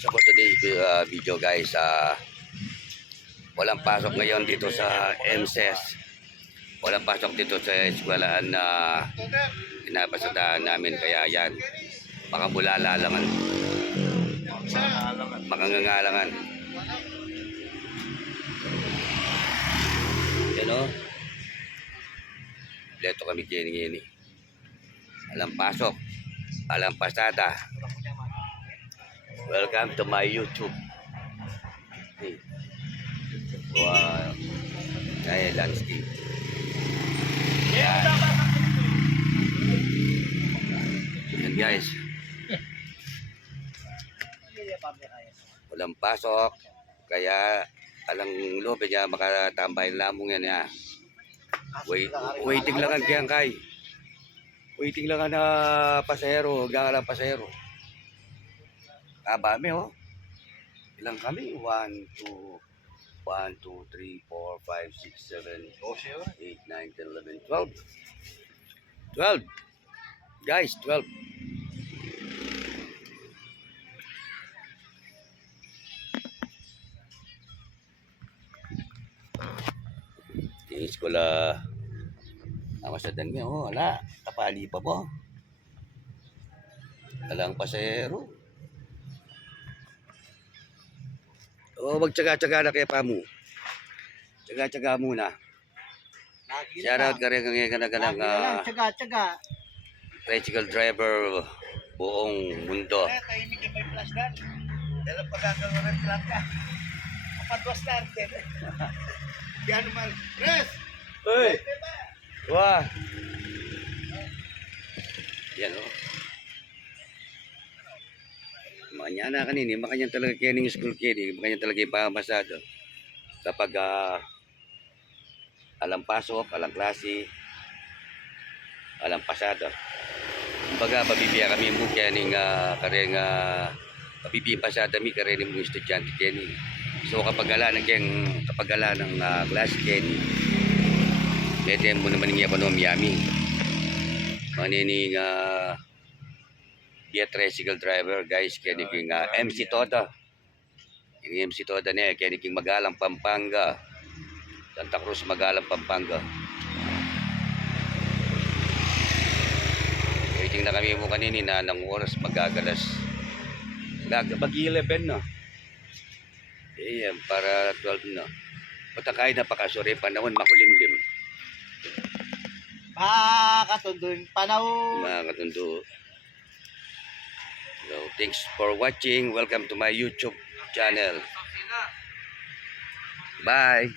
So for today's video guys, walang pasok ngayon dito sa MSES. Walang pasok dito sa eskwelahan na pinapasadahan namin, kaya yan, makabulala langan, makangangalangan. Yan o, leto kami kini-kini. Walang pasok, walang pasada. Welcome to my YouTube. Wow, kaya landscape. Yan. Yan guys. Walang pasok, kaya alang loob niya makatambay lamong yan ya. Waiting lang ang kiyang kay. Waiting lang ang pasahero, hanggang lang pasahero. Kabami oh. Ilang kami? 1, 2, 3, 4, 5, 6, 7, 8, 9, 10, 11, 12. 12. Guys, 12. Yung eskwela namasadan niya, oh, wala. Tapali pa po. Walang pasahero. Oh, magtsaga-tsaga na kaya pa mo. Tsaga-tsaga muna. Shoutout ka rin ng Tsaga-tsaga. tricycle driver buong mundo. Tahimik yung may flash gun. Dahil pagkakaroon ng flash gun. Kapadwas natin. Yan naman. Press! Uy! Wah! Yan o. Makanya na kanini, makanya talaga kening school kini, makanya talaga ipamasado. Kapag alang pasok, alang klase, alang pasado. Kumbaga, pabibiya kami mo kening kareng pabibiya pasada mi kareng mo estudyante kini. So kapag ala ng klase kini, pwede mo naman ng ekonomiya mi. Manining biya tricycle driver guys, kaya king MC Toda. Yung MC Toda niya, kaya king Magalang, Pampanga. Santa Cruz, Magalang, Pampanga. Waiting na kami mo kanini na ng oras magagalas. Mag-11 no? Para 12 no? Patakay na pakasuri, panahon makulimlim. Makakatundong panahon. Makakatundo. So, thanks for watching. Welcome to my YouTube channel. Bye.